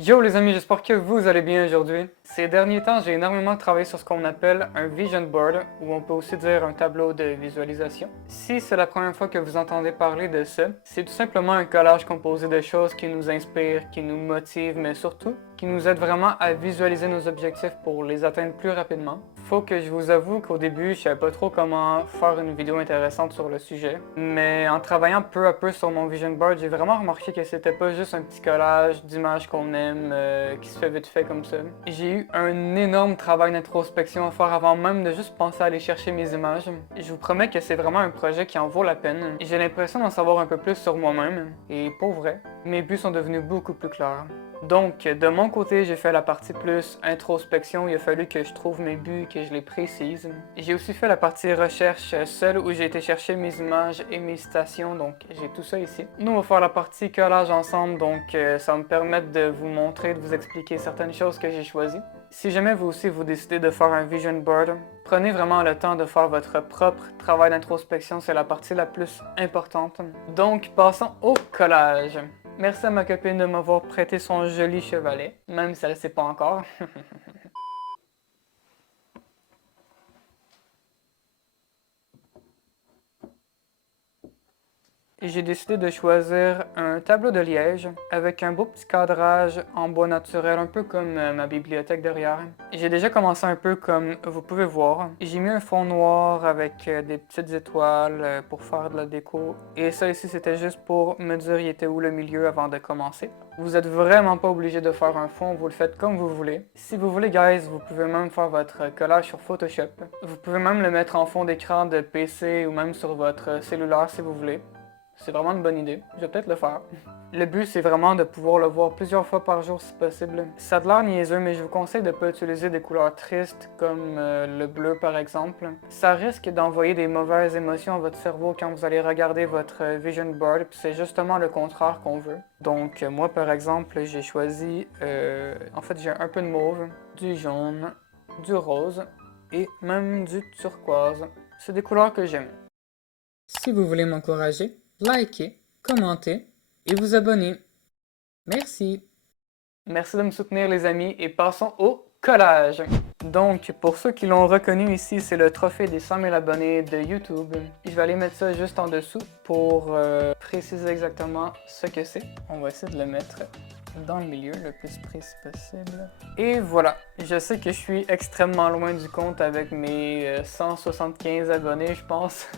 Yo les amis, j'espère que vous allez bien aujourd'hui. Ces derniers temps, j'ai énormément travaillé sur ce qu'on appelle un vision board, ou on peut aussi dire un tableau de visualisation. Si c'est la première fois que vous entendez parler de ça, c'est tout simplement un collage composé de choses qui nous inspirent, qui nous motivent, mais surtout qui nous aident vraiment à visualiser nos objectifs pour les atteindre plus rapidement. Faut que je vous avoue qu'au début, je savais pas trop comment faire une vidéo intéressante sur le sujet, mais en travaillant peu à peu sur mon vision board, j'ai vraiment remarqué que c'était pas juste un petit collage d'images qu'on aime, qui se fait vite fait comme ça. J'ai eu un énorme travail d'introspection à faire avant même de juste penser à aller chercher mes images. Je vous promets que c'est vraiment un projet qui en vaut la peine. J'ai l'impression d'en savoir un peu plus sur moi-même, et pour vrai, mes buts sont devenus beaucoup plus clairs. Donc, de mon côté, j'ai fait la partie plus introspection. Il a fallu que je trouve mes buts, que je les précise. J'ai aussi fait la partie recherche seule où j'ai été chercher mes images et mes citations. Donc, j'ai tout ça ici. Nous, on va faire la partie collage ensemble. Donc, ça va me permettre de vous montrer, de vous expliquer certaines choses que j'ai choisies. Si jamais vous aussi vous décidez de faire un vision board, prenez vraiment le temps de faire votre propre travail d'introspection. C'est la partie la plus importante. Donc, passons au collage. Merci à ma copine de m'avoir prêté son joli chevalet, même si elle ne sait pas encore. J'ai décidé de choisir un tableau de liège avec un beau petit cadrage en bois naturel, un peu comme ma bibliothèque derrière. J'ai déjà commencé un peu comme vous pouvez voir. J'ai mis un fond noir avec des petites étoiles pour faire de la déco. Et ça ici, c'était juste pour me dire il était où le milieu avant de commencer. Vous êtes vraiment pas obligé de faire un fond, vous le faites comme vous voulez. Si vous voulez, guys, vous pouvez même faire votre collage sur Photoshop. Vous pouvez même le mettre en fond d'écran de PC ou même sur votre cellulaire si vous voulez. C'est vraiment une bonne idée. Je vais peut-être le faire. Le but, c'est vraiment de pouvoir le voir plusieurs fois par jour si possible. Ça a de l'air niaiseux, mais je vous conseille de ne pas utiliser des couleurs tristes comme le bleu par exemple. Ça risque d'envoyer des mauvaises émotions à votre cerveau quand vous allez regarder votre vision board, puis c'est justement le contraire qu'on veut. Donc moi par exemple, j'ai choisi, en fait j'ai un peu de mauve, du jaune, du rose et même du turquoise. C'est des couleurs que j'aime. Si vous voulez m'encourager, likez, commentez et vous abonnez. Merci. Merci de me soutenir les amis et passons au collage. Donc, pour ceux qui l'ont reconnu ici, c'est le trophée des 100 000 abonnés de YouTube. Je vais aller mettre ça juste en dessous pour préciser exactement ce que c'est. On va essayer de le mettre dans le milieu le plus précis possible. Et voilà, je sais que je suis extrêmement loin du compte avec mes 175 abonnés, je pense.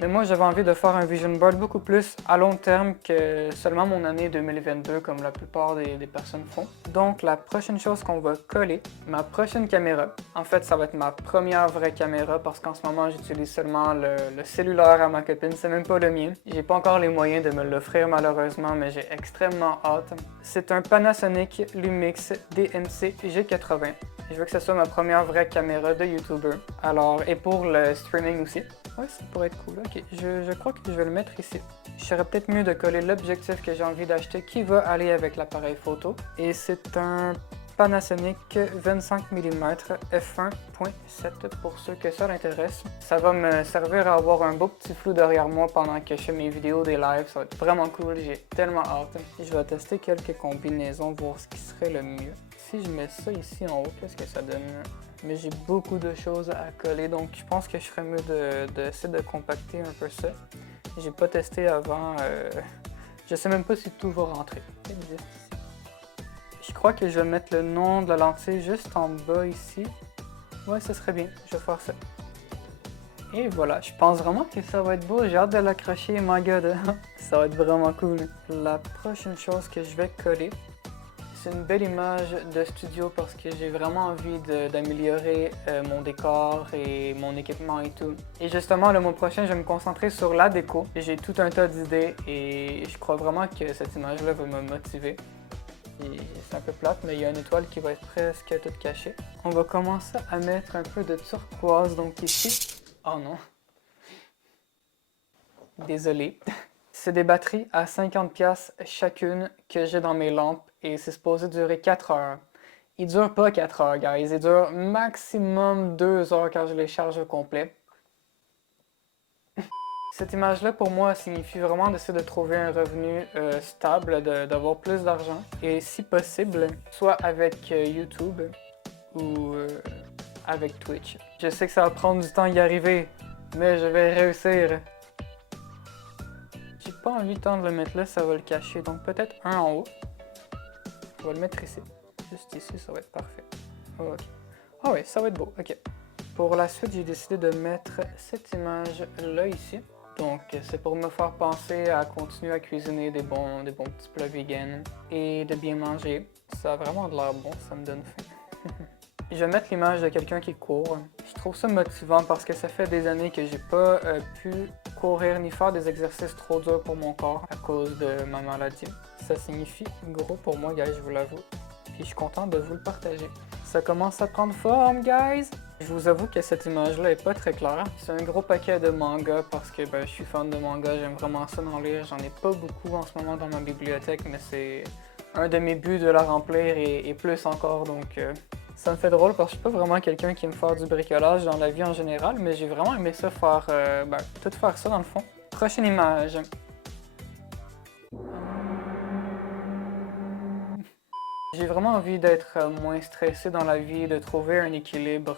Mais moi, j'avais envie de faire un vision board beaucoup plus à long terme que seulement mon année 2022, comme la plupart des personnes font. Donc, la prochaine chose qu'on va coller, ma prochaine caméra. En fait, ça va être ma première vraie caméra parce qu'en ce moment, j'utilise seulement le cellulaire à ma copine. C'est même pas le mien. J'ai pas encore les moyens de me l'offrir malheureusement, mais j'ai extrêmement hâte. C'est un Panasonic Lumix DMC G80. Je veux que ce soit ma première vraie caméra de YouTuber. Alors, et pour le streaming aussi. Ouais, ça pourrait être cool. Ok, je crois que je vais le mettre ici. Je serais peut-être mieux de coller l'objectif que j'ai envie d'acheter qui va aller avec l'appareil photo. Et c'est un Panasonic 25 mm f1.7 pour ceux que ça l'intéresse. Ça va me servir à avoir un beau petit flou derrière moi pendant que je fais mes vidéos, des lives. Ça va être vraiment cool, j'ai tellement hâte. Je vais tester quelques combinaisons, voir ce qui serait le mieux. Si je mets ça ici en haut, qu'est-ce que ça donne? Mais j'ai beaucoup de choses à coller, donc je pense que je ferais mieux d'essayer de compacter un peu ça. J'ai pas testé avant, je sais même pas si tout va rentrer. Je crois que je vais mettre le nom de la lentille juste en bas ici. Ouais, ce serait bien, je vais faire ça. Et voilà, je pense vraiment que ça va être beau, j'ai hâte de l'accrocher, my god, ça va être vraiment cool. La prochaine chose que je vais coller, c'est une belle image de studio parce que j'ai vraiment envie d'améliorer mon décor et mon équipement et tout. Et justement, le mois prochain, je vais me concentrer sur la déco. J'ai tout un tas d'idées et je crois vraiment que cette image-là va me motiver. C'est un peu plate, mais il y a une étoile qui va être presque toute cachée. On va commencer à mettre un peu de turquoise, donc ici. Oh non. Désolé. C'est des batteries à 50$ chacune que j'ai dans mes lampes et c'est supposé durer 4 heures. Ils durent pas 4 heures, guys. Ils durent maximum 2 heures quand je les charge au complet. Cette image-là, pour moi, signifie vraiment d'essayer de trouver un revenu stable, d'avoir plus d'argent. Et si possible, soit avec YouTube ou avec Twitch. Je sais que ça va prendre du temps à y arriver, mais je vais réussir. J'ai pas envie tant de le mettre là, ça va le cacher. Donc peut-être un en haut. On va le mettre ici. Juste ici, ça va être parfait. Ok. Ah oui, ça va être beau. Ok. Pour la suite, j'ai décidé de mettre cette image là ici. Donc c'est pour me faire penser à continuer à cuisiner des bons petits plats vegan et de bien manger. Ça a vraiment de l'air bon, ça me donne faim. Je vais mettre l'image de quelqu'un qui court. Je trouve ça motivant parce que ça fait des années que j'ai pas pu courir ni faire des exercices trop durs pour mon corps à cause de ma maladie. Ça signifie gros pour moi, guys, je vous l'avoue. Puis je suis content de vous le partager. Ça commence à prendre forme, guys! Je vous avoue que cette image-là est pas très claire. C'est un gros paquet de mangas parce que je suis fan de manga, j'aime vraiment ça d'en lire. J'en ai pas beaucoup en ce moment dans ma bibliothèque, mais c'est un de mes buts de la remplir et plus encore, donc ça me fait drôle parce que je suis pas vraiment quelqu'un qui aime faire du bricolage dans la vie en général, mais j'ai vraiment aimé ça faire, tout faire ça dans le fond. Prochaine image. J'ai vraiment envie d'être moins stressé dans la vie, de trouver un équilibre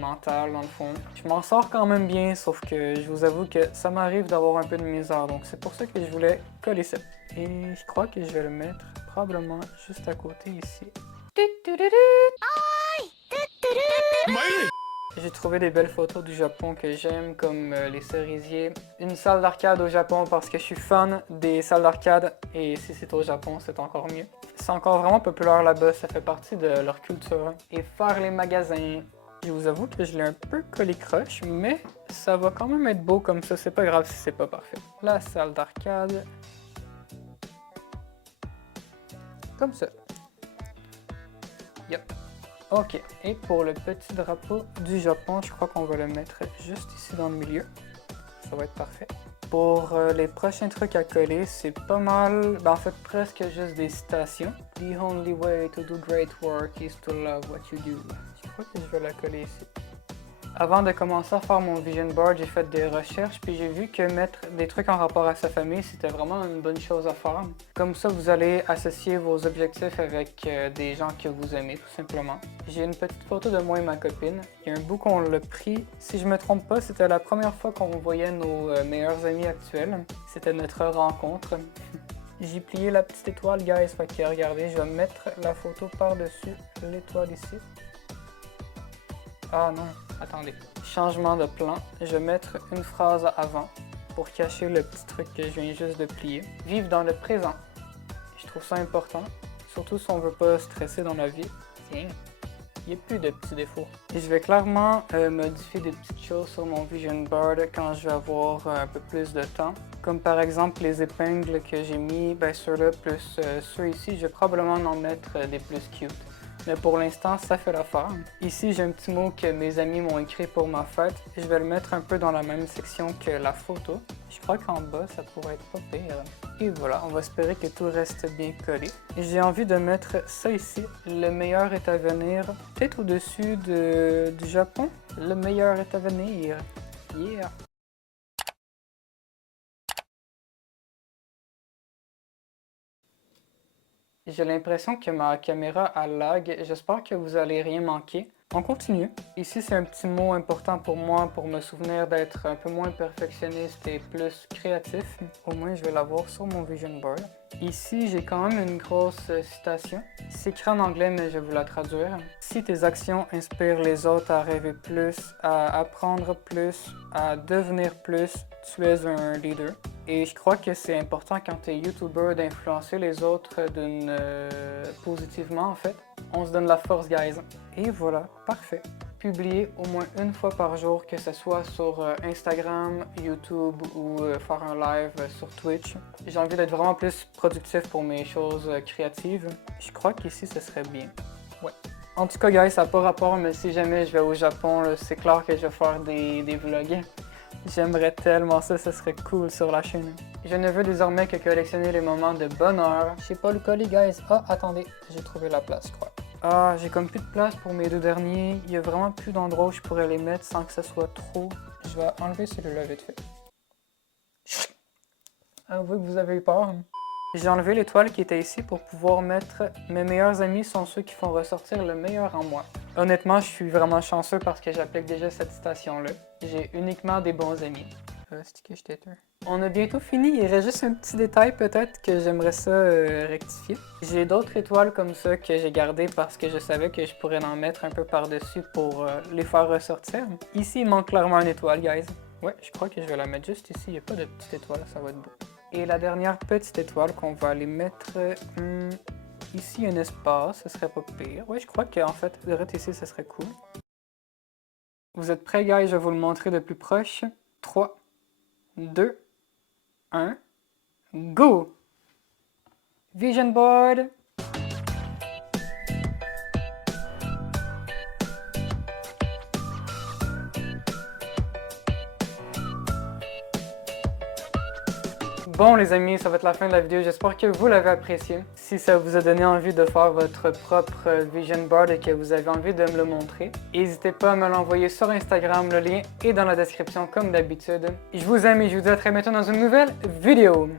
mental dans le fond. Je m'en sors quand même bien, sauf que je vous avoue que ça m'arrive d'avoir un peu de misère, donc c'est pour ça que je voulais coller ça. Et je crois que je vais le mettre probablement juste à côté ici. J'ai trouvé des belles photos du Japon que j'aime, comme les cerisiers. Une salle d'arcade au Japon parce que je suis fan des salles d'arcade et si c'est au Japon, c'est encore mieux. C'est encore vraiment populaire là-bas, ça fait partie de leur culture. Et faire les magasins. Je vous avoue que je l'ai un peu collé croche, mais ça va quand même être beau comme ça, c'est pas grave si c'est pas parfait. La salle d'arcade. Comme ça. Yep. Ok, et pour le petit drapeau du Japon, je crois qu'on va le mettre juste ici dans le milieu. Ça va être parfait. Pour les prochains trucs à coller, c'est pas mal, en fait presque juste des citations. The only way to do great work is to love what you do. Je crois que je vais la coller ici. Avant de commencer à faire mon vision board, j'ai fait des recherches puis j'ai vu que mettre des trucs en rapport à sa famille, c'était vraiment une bonne chose à faire. Comme ça, vous allez associer vos objectifs avec des gens que vous aimez, tout simplement. J'ai une petite photo de moi et ma copine. Il y a un bout qu'on l'a pris. Si je me trompe pas, c'était la première fois qu'on voyait nos meilleurs amis actuels. C'était notre rencontre. J'ai plié la petite étoile, guys, fait que regardez, je vais mettre la photo par-dessus l'étoile ici. Ah non, attendez. Changement de plan. Je vais mettre une phrase avant pour cacher le petit truc que je viens juste de plier. Vivre dans le présent. Je trouve ça important, surtout si on veut pas stresser dans la vie. Tiens, il n'y a plus de petits défauts. Et je vais clairement modifier des petites choses sur mon vision board quand je vais avoir un peu plus de temps. Comme par exemple les épingles que j'ai mis, ceux-là plus ceux ici, je vais probablement en mettre des plus cute. Mais pour l'instant, ça fait l'affaire. Ici, j'ai un petit mot que mes amis m'ont écrit pour ma fête. Je vais le mettre un peu dans la même section que la photo. Je crois qu'en bas, ça pourrait être pas pire. Et voilà, on va espérer que tout reste bien collé. J'ai envie de mettre ça ici. Le meilleur est à venir. Peut-être au-dessus du Japon. Le meilleur est à venir. Yeah! J'ai l'impression que ma caméra a lag. J'espère que vous allez rien manquer. On continue. Ici, c'est un petit mot important pour moi pour me souvenir d'être un peu moins perfectionniste et plus créatif. Au moins, je vais l'avoir sur mon vision board. Ici, j'ai quand même une grosse citation. C'est écrit en anglais, mais je vais vous la traduire. Si tes actions inspirent les autres à rêver plus, à apprendre plus, à devenir plus, tu es un leader. Et je crois que c'est important quand tu es YouTuber d'influencer les autres positivement en fait. On se donne la force, guys. Et voilà, parfait. Publier au moins une fois par jour, que ce soit sur Instagram, YouTube ou faire un live sur Twitch. J'ai envie d'être vraiment plus productif pour mes choses créatives. Je crois qu'ici, ce serait bien. Ouais. En tout cas, guys, ça n'a pas rapport, mais si jamais je vais au Japon, c'est clair que je vais faire des vlogs. J'aimerais tellement ça, ce serait cool sur la chaîne. Je ne veux désormais que collectionner les moments de bonheur. Je sais pas le coller, guys. Ah, attendez, j'ai trouvé la place, je crois. Ah, j'ai comme plus de place pour mes deux derniers. Il y a vraiment plus d'endroits où je pourrais les mettre sans que ça soit trop. Je vais enlever celui-là vite fait. Avouez que vous avez eu peur. J'ai enlevé l'étoile qui était ici pour pouvoir mettre mes meilleurs amis sont ceux qui font ressortir le meilleur en moi. Honnêtement, je suis vraiment chanceux parce que j'applique déjà cette citation-là. J'ai uniquement des bons amis. C'est que je t'éteins. On a bientôt fini, il reste juste un petit détail peut-être que j'aimerais ça rectifier. J'ai d'autres étoiles comme ça que j'ai gardées parce que je savais que je pourrais en mettre un peu par-dessus pour les faire ressortir. Ici, il manque clairement une étoile, guys. Ouais, je crois que je vais la mettre juste ici, il n'y a pas de petite étoile, ça va être beau. Et la dernière petite étoile qu'on va aller mettre ici, un espace, ce serait pas pire. Ouais, je crois qu'en fait, direct ici, ce serait cool. Vous êtes prêts, guys? Je vais vous le montrer de plus proche. 3, 2, 1, go! Vision board! Bon les amis, ça va être la fin de la vidéo, j'espère que vous l'avez apprécié. Si ça vous a donné envie de faire votre propre vision board et que vous avez envie de me le montrer, n'hésitez pas à me l'envoyer sur Instagram, le lien est dans la description comme d'habitude. Je vous aime et je vous dis à très bientôt dans une nouvelle vidéo.